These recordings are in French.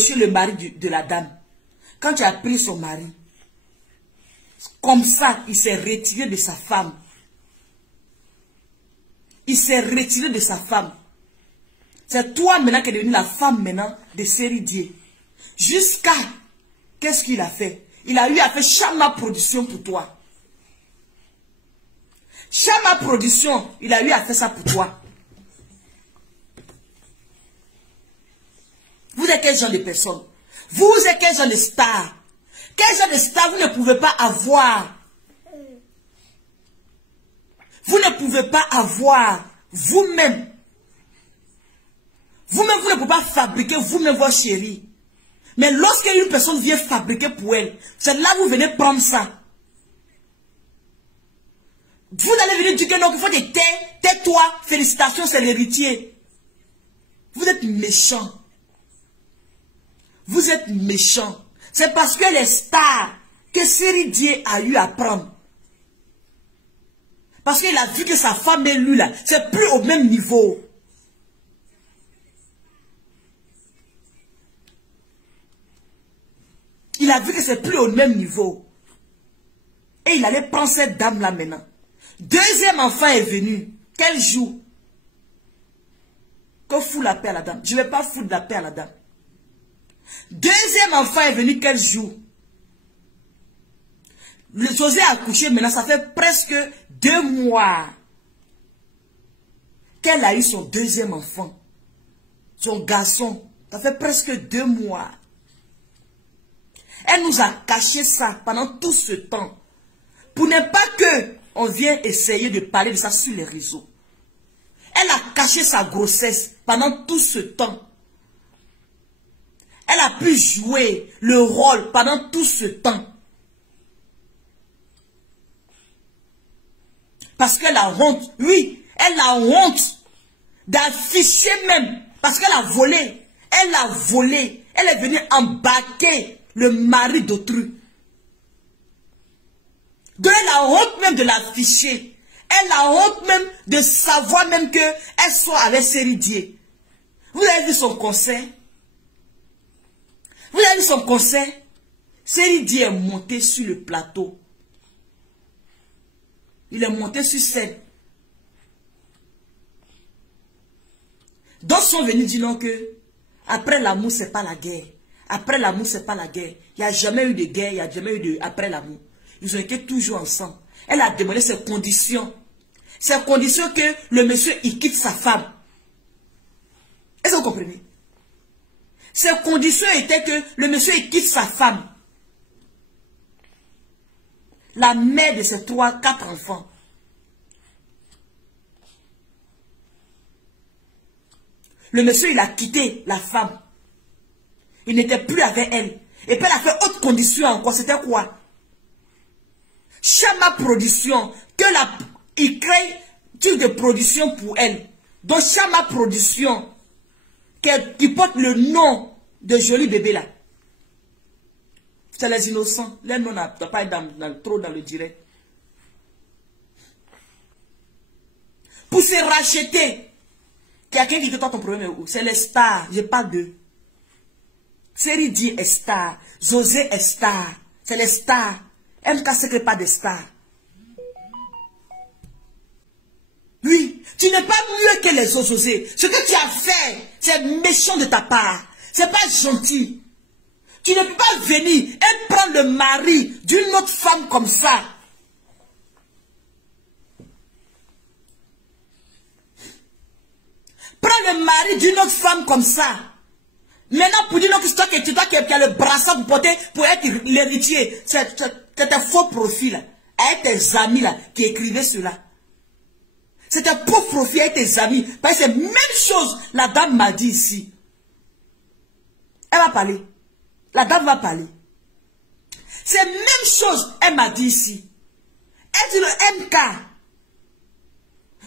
monsieur le mari de la dame, quand tu as pris son mari, comme ça, il s'est retiré de sa femme. Il s'est retiré de sa femme. C'est toi maintenant qui es devenue la femme maintenant de Seri Die. Jusqu'à, qu'est-ce qu'il a fait? Il a eu à faire Chama Production pour toi. Chama Production, il a eu à faire ça pour toi. Vous êtes quel genre de personne? Vous êtes quel genre de star? Quel genre de star vous ne pouvez pas avoir? Vous ne pouvez pas avoir vous-même. Vous-même, vous ne pouvez pas fabriquer vous-même votre chérie. Mais lorsqu'une personne vient fabriquer pour elle, c'est là que vous venez prendre ça. Vous allez venir dire que non, il faut des tais-toi, félicitations, c'est l'héritier. Vous êtes méchant. Vous êtes méchant. C'est parce que les stars que Seri Die a eu à prendre. Parce qu'il a vu que sa femme et lui là, c'est plus au même niveau. Il a vu que c'est plus au même niveau. Et il allait prendre cette dame là maintenant. Deuxième enfant est venu. Quel jour? Que fout la paix à la dame? Je ne vais pas foutre la paix à la dame. Deuxième enfant est venu quel jour? Le José a accouché maintenant, ça fait presque 2 mois qu'elle a eu son deuxième enfant. Son garçon. Ça fait presque 2 mois. Elle nous a caché ça pendant tout ce temps. Pour ne pas que on vienne essayer de parler de ça sur les réseaux. Elle a caché sa grossesse pendant tout ce temps. Elle a pu jouer le rôle pendant tout ce temps. Parce qu'elle a honte. Oui, elle a honte d'afficher même. Parce qu'elle a volé. Elle a volé. Elle est venue embarquer le mari d'autrui. Donc elle a honte même de l'afficher. Elle a honte même de savoir même qu'elle soit avec Seri Die. Vous avez vu son concert? Vous avez vu son concert? Seri Die est monté sur le plateau. Il est monté sur scène. D'autres sont venus dire non que après l'amour, c'est pas la guerre. Après l'amour, c'est pas la guerre. Il n'y a jamais eu de guerre, il n'y a jamais eu de après l'amour. Ils ont été toujours ensemble. Elle a demandé ses conditions. Ces conditions que le monsieur, il quitte sa femme. Est-ce que vous comprenez? Ces conditions étaient que le monsieur, il quitte sa femme. La mère de ses 3-4 enfants. Le monsieur, il a quitté la femme. Il n'était plus avec elle. Et puis elle a fait autre condition encore. C'était quoi? Chama Production. Il crée type de production pour elle. Donc Chama Production. Qui porte le nom de joli bébé là. C'est les innocents. Les noms ne doivent pas être trop dans le direct. Pour se racheter. Quelqu'un qui te tente ton problème est où? C'est les stars. Je parle d'eux. Seri Die est star. José est star. C'est les stars. MK c'est pas des stars. Oui, tu n'es pas mieux que les autres, José. Ce que tu as fait, c'est méchant de ta part. C'est pas gentil. Tu ne peux pas venir et prendre le mari d'une autre femme comme ça. Prends le mari d'une autre femme comme ça. Maintenant, pour dire que c'est toi qui as le brassard pour porter, pour être l'héritier, c'est un faux profil, là, avec tes amis là, qui écrivaient cela. C'est un faux profil avec tes amis. Parce que c'est la même chose, la dame m'a dit ici. Elle va parler. La dame va parler. C'est la même chose, elle m'a dit ici. Elle dit le MK.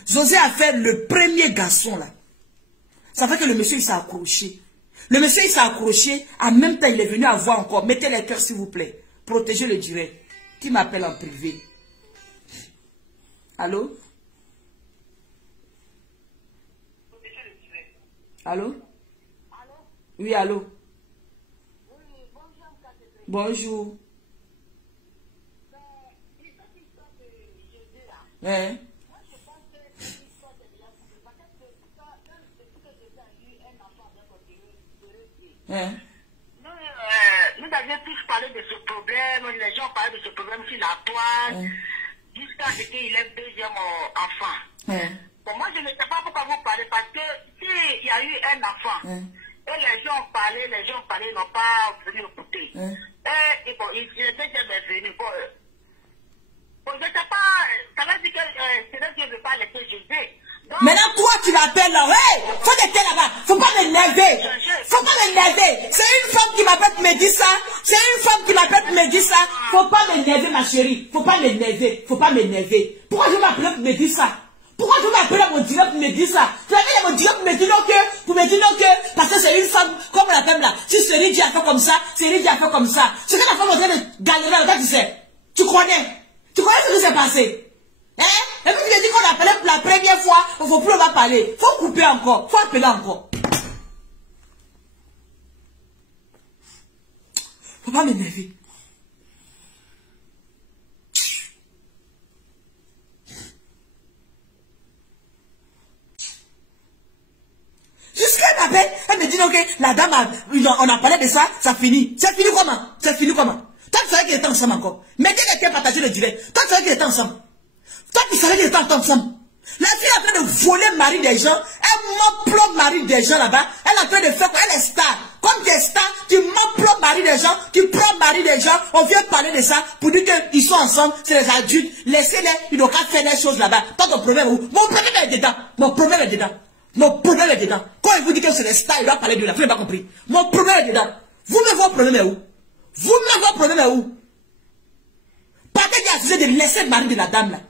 José a fait le premier garçon là. Ça fait que le monsieur il s'est accroché. Le monsieur il s'est accroché. En même temps il est venu avoir encore. Mettez les cœurs s'il vous plaît. Protégez le direct. Qui m'appelle en privé? Allô? Allô? Oui, allô? Bonjour. Hein? Hein? Nous avions tous parlé de ce problème, les gens parlaient de ce problème sur la toile, jusqu'à ce qu'il ait deuxième enfant. Bon, moi je ne sais pas pourquoi vous parlez, parce que s'il y a eu un enfant, et les gens ont parlé, ils n'ont pas venu écouter. Et bon, il était jamais venu. Bon, je ne sais pas, ça veut dire que Dieu ne veut pas laisser Jésus. Maintenant, toi, tu l'appelles là. Hey, faut être là-bas. Faut pas m'énerver. Faut pas m'énerver. C'est une femme qui m'appelle pour me dire ça. C'est une femme qui m'appelle pour me dire ça. Faut pas m'énerver, ma chérie. Faut pas m'énerver. Faut pas m'énerver. Pourquoi je m'appelle pour me dire ça? Pourquoi je m'appelle à mon direct pour me dire ça? Tu l'appelles à mon direct pour me dire non que, parce que c'est une femme, comme on l'appelle là. Si Céline a fait comme ça, Céline a fait comme ça. Ce que la femme est en train de galérer, regarde, tu sais. Tu connais ce qui s'est passé? Hein? Et puis tu me dis qu'on appelait pour la première fois, il ne faut plus on va parler. Faut couper encore, faut appeler encore. Faut pas m'énerver. Jusqu'à elle m'appelle, elle me dit non que la dame on a parlé de ça, ça finit. C'est fini comment? C'est fini comment? Toi tu savais qu'ils étaient ensemble encore. Mais dès qu'elle partageait le direct, toi tu savais qu'ils étaient ensemble. Toi tu savais qu'ils étaient ensemble. La fille est en train de voler le mari des gens, elle m'emploie le mari des gens là-bas, elle est en train de faire quoi? Elle est star. Comme tu es star, tu m'emploies le mari des gens, tu prends le mari des gens, on vient parler de ça pour dire qu'ils sont ensemble, c'est les adultes, laissez-les, ils n'ont qu'à faire les choses là-bas. Toi ton problème est où? Mon problème est dedans. Mon problème est dedans. Mon problème est dedans. Quand il vous dit que c'est les stars, il doit parler de la. Vous n'avez pas compris. Mon problème est dedans. Vous-même, votre problème est où? Vous-même, votre problème est où? Partez d'associer de laisser le mari de la dame là.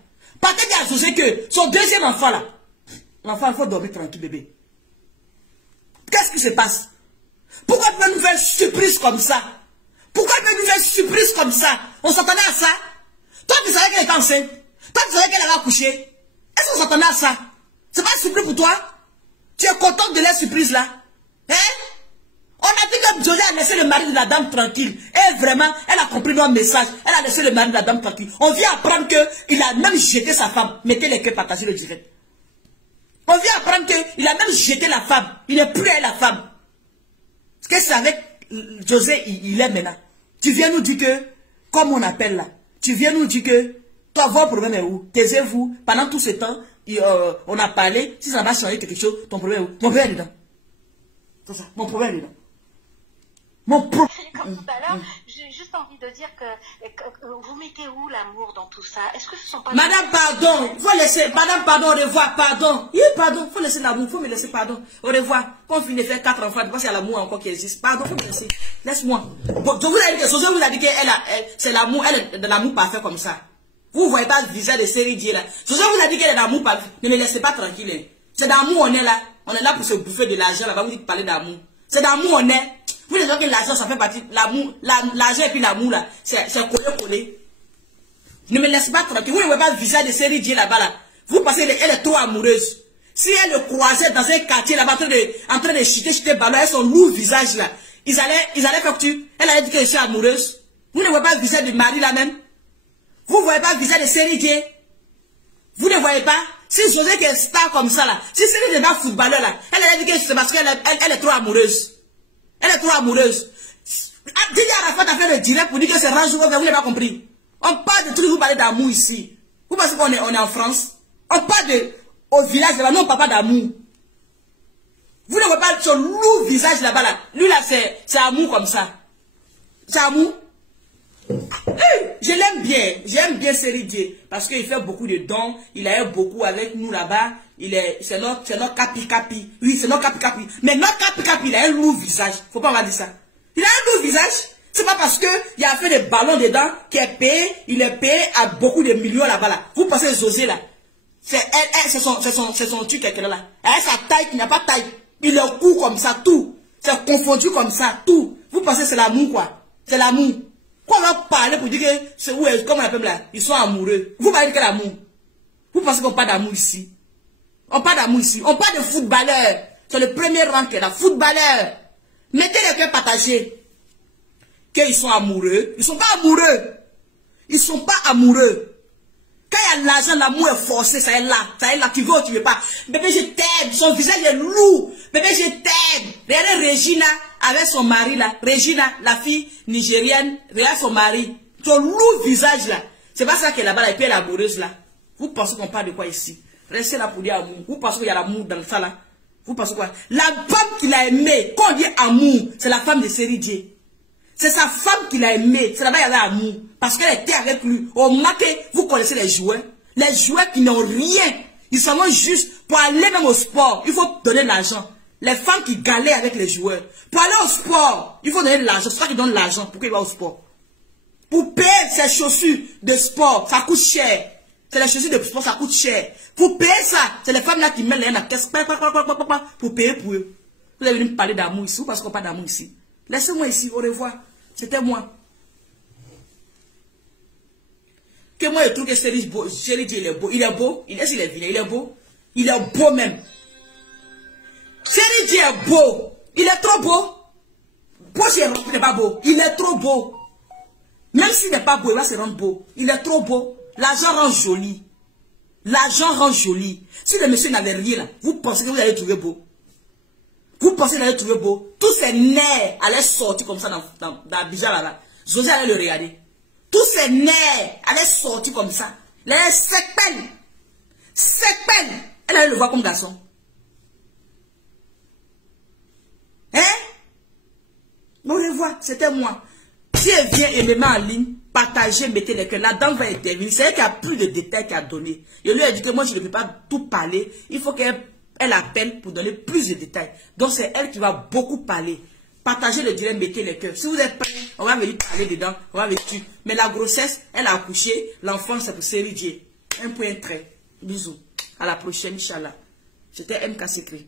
Partez d'associer que son deuxième enfant là. L'enfant, il faut dormir tranquille, bébé. Qu'est-ce qui se passe? Pourquoi tu veux nous faire surprise comme ça? Pourquoi tu veux nous faire surprise comme ça? On s'attendait à ça? Toi, tu savais qu'elle était enceinte. Toi, tu savais qu'elle avait accouché. Est-ce qu'on s'attendait à ça? C'est pas surprise pour toi? Tu es contente de la surprise là? Hein? On a dit que José a laissé le mari de la dame tranquille. Et vraiment, elle a compris notre message. Elle a laissé le mari de la dame tranquille. On vient apprendre qu'il a même jeté sa femme. Mettez les cœurs, partagez le direct. On vient apprendre qu'il a même jeté la femme. Il n'est plus à la femme. Ce que c'est avec José, il est maintenant. Tu viens nous dire que, comme on appelle là, tu viens nous dire que, toi, votre problème est où? Taisez-vous. Pendant tout ce temps, on a parlé, si ça va changer quelque chose, ton problème est où? Mon problème est dedans. C'est ça, mon problème est dedans. Mon problème. Comme tout à l'heure, j'ai juste envie de dire que vous mettez où l'amour dans tout ça? Est-ce que ce sont pas... Madame, pardon, faut laisser, madame, pardon, au revoir, pardon. Pardon, faut laisser l'amour, faut me laisser, pardon. Au revoir. Quand on finit de faire 4 enfants, je pense qu'il y a l'amour encore qui existe. Pardon, faut me laisser. Laisse-moi. Bon, je vous ai dit que Soso vous a dit que c'est l'amour, elle est de l'amour parfait comme ça. Vous ne voyez pas le visage de série Dieu là. Soso vous a dit qu'elle est d'amour parfait. Ne me laissez pas tranquille. C'est d'amour, on est là. On est là pour se bouffer de l'argent là-bas. Vous dites parler d'amour. C'est d'amour, on est. Vous les gens que l'argent, ça fait partie de l'amour. L'argent et puis l'amour là. C'est collé. Ne me laissez pas tranquille. Vous ne voyez pas le visage de série Dieu là-bas là. Vous pensez elle est trop amoureuse. Si elle le croisait dans un quartier là-bas en train de chuter ballon, elle son lourd visage là. Ils allaient faire tu. Elle allait dire que je suis amoureuse. Vous ne voyez pas le visage du mari là même. Vous ne voyez pas le visage de série Dieu. Vous ne voyez pas. Si José qui est star comme ça là. Si c'est des footballeurs là. Elle allait dire que c'est parce qu'elle est trop amoureuse. Elle est trop amoureuse. Didier Arafat a fait le direct pour dire que c'est range, vous n'avez pas compris. On parle de trucs, vous parlez d'amour ici. Vous pensez qu'on est en France? On parle au village là-bas, non, on parle pas d'amour. Vous ne voyez pas son lourd visage là-bas là. Lui là, c'est amour comme ça. C'est amour. Je l'aime bien. J'aime bien Série Dieu. Parce qu'il fait beaucoup de dons. Il a eu beaucoup avec nous là-bas. C'est notre capi-capi. Oui, c'est notre capi-capi. Mais notre capi-capi, il a un lourd visage. Faut pas avoir dit ça. Il a un lourd visage. C'est pas parce qu'il a fait des ballons dedans qu'il est payé. Il est payé à beaucoup de millions là-bas là. Vous pensez José là. C'est son truc là. Elle a sa taille, il n'a pas de taille. Il est court comme ça, tout. C'est confondu comme ça, tout. Vous pensez c'est l'amour quoi. C'est l'amour. Quand on va parler pour dire que c'est où, comme on appelle là, ils sont amoureux. Vous parlez de quel amour? Vous pensez qu'on parle d'amour ici? On parle d'amour ici. On parle de footballeur. C'est le premier rang qui est là. Footballeur. Mettez les cœurs partagés. qu'ils sont amoureux. Ils ne sont pas amoureux. Ils ne sont pas amoureux. Quand il y a l'argent, l'amour est forcé, ça est là. Ça est là, tu veux ou tu veux pas. Bébé, je t'aime. Son visage est lourd. Bébé, je t'aime. Regardez Regina avec son mari là. Regina, la fille nigérienne, regarde son mari. Son lourd visage là. C'est pas ça qu'elle est là-bas, et puis elle est amoureuse là. Vous pensez qu'on parle de quoi ici? Restez là pour dire amour. Vous pensez qu'il y a l'amour dans ça là? Vous pensez quoi? La femme qu'il a aimée, quand on dit amour, c'est la femme de Série Dieu. C'est sa femme qu'il a aimée. C'est là-bas qu'il y avait amour. Parce qu'elle était avec lui. Au matin, vous connaissez les joueurs. Les joueurs qui n'ont rien. Ils s'en vont juste pour aller même au sport. Il faut donner de l'argent. Les femmes qui galèrent avec les joueurs. Pour aller au sport, il faut donner de l'argent. C'est ça qui donne l'argent pour qu'il va au sport. Pour payer ses chaussures de sport, ça coûte cher. C'est les chaussures de sport, ça coûte cher. Pour payer ça, c'est les femmes là qui mettent les mains dans la caisse pour payer pour eux. Vous avez venu me parler d'amour ici ou parce qu'on parle d'amour ici? Laissez-moi ici, au revoir. C'était moi. Que moi, je trouve que Série Dieu, il est beau. Il est beau. Est-ce qu'il est vilain? Il est beau. Il est beau même. Série Dieu est beau. Il est trop beau. Beau, il n'est pas beau. Il est trop beau. Même s'il n'est pas beau, il va se rendre beau. Il est trop beau. L'argent rend joli. L'argent rend joli. Si le monsieur n'avait rien là, vous pensez que vous allez trouver beau? Vous pensez que vous allez trouver beau? Tous ces nerfs allaient sortir comme ça dans Abidjan là-bas. José allait le regarder. Tous ces nerfs allaient sortir comme ça. Les sec-peine. Sec-peine. Elle allait le voir comme garçon. Hein? Bon, je vois, c'était moi. Si elle vient et me met en ligne, partagez, mettez les cœurs. La dame va intervenir. C'est elle qui a plus de détails qu'à donner. Je lui ai dit que moi, je ne peux pas tout parler. Il faut qu'elle appelle pour donner plus de détails. Donc, c'est elle qui va beaucoup parler. Partagez le direct, mettez les cœurs. Si vous êtes prêts, on va venir parler dedans. On va venir dessus. Mais la grossesse, elle a accouché. L'enfant, c'est pour Série Dieu. Un point trait. Bisous. À la prochaine, Inch'Allah. C'était MK Secret.